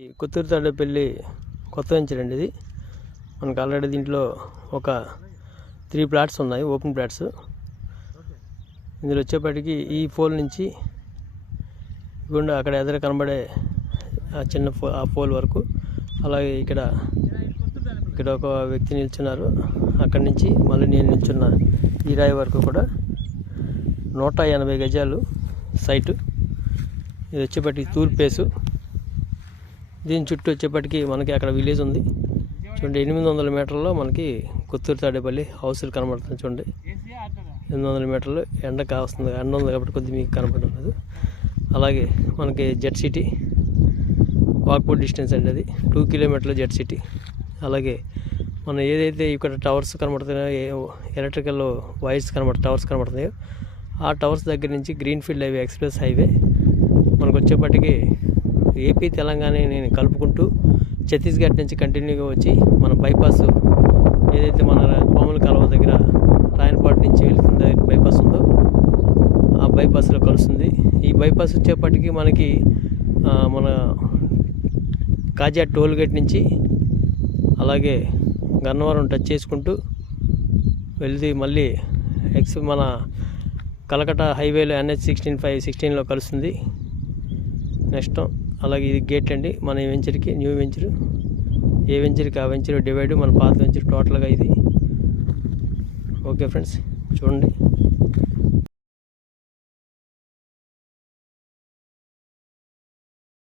ఈ కొత్తూరు తాడేపల్లి కొత్త వెంచర్ అండి ఇది. మనకు ఆల్రెడీ దీంట్లో ఒక 3 ప్లాట్స్ ఉన్నాయి, ఓపెన్ ప్లాట్స్. ఇందులో వచ్చేప్పటికి ఈ పోల్ నుంచి గుండా అక్కడ ఎదురు కనబడే చిన్న ఆ పోల్ వరకు, అలాగే ఇక్కడ ఒక వ్యక్తి నిల్చున్నారు. అక్కడి నుంచి మళ్ళీ నేను నిల్చున్న ఈ రాయి వరకు కూడా 180 గజాలు సైటు. ఇది వచ్చేప్పటికి తూర్పు ఫేసు. దీని చుట్టూ వచ్చేప్పటికి మనకి అక్కడ విలేజ్ ఉంది చూడండి. 800 మీటర్లో మనకి కొత్తూరు తాడేపల్లి హౌస్లు కనబడుతుంది చూడండి. 800 మీటర్లు ఎండ కావస్తుంది, ఎండ ఉంది కాబట్టి కొద్దిగా మీకు కనబడలేదు. అలాగే మనకి జెడ్ సిటీ వాక్బోర్డ్ డిస్టెన్స్ అండి, అది 2 కిలోమీటర్లు జెడ్ సిటీ. అలాగే మనం ఏదైతే ఇక్కడ టవర్స్ కనబడుతున్నాయో, ఎలక్ట్రికల్ వైర్స్ టవర్స్ కనబడుతున్నాయో, ఆ టవర్స్ దగ్గర నుంచి green field highway, express highway మనకు వచ్చేప్పటికి ఏపీ తెలంగాణని కలుపుకుంటూ ఛత్తీస్గఢ్ నుంచి కంటిన్యూగా వచ్చి మన బైపాస్ ఏదైతే మన పాముల కాలువ దగ్గర రాయనపాటు నుంచి వెళ్తుంది బైపాస్ ఉందో, ఆ బైపాస్లో కలుస్తుంది. ఈ బైపాస్ వచ్చేప్పటికి మనకి మన కాజా టోల్ గేట్ నుంచి అలాగే గన్నవరం టచ్ చేసుకుంటూ వెళ్తే మళ్ళీ మన కలకటా హైవేలో NH16లో కలుస్తుంది. నెక్స్ట్ అలాగే ఇది గేట్ అండి మన వెంచర్కి, న్యూ వెంచరు. ఏ వెంచర్కి ఆ వెంచర్ డివైడ్, మన పాత వెంచర్ టోటల్గా ఇది. ఓకే ఫ్రెండ్స్, చూడండి.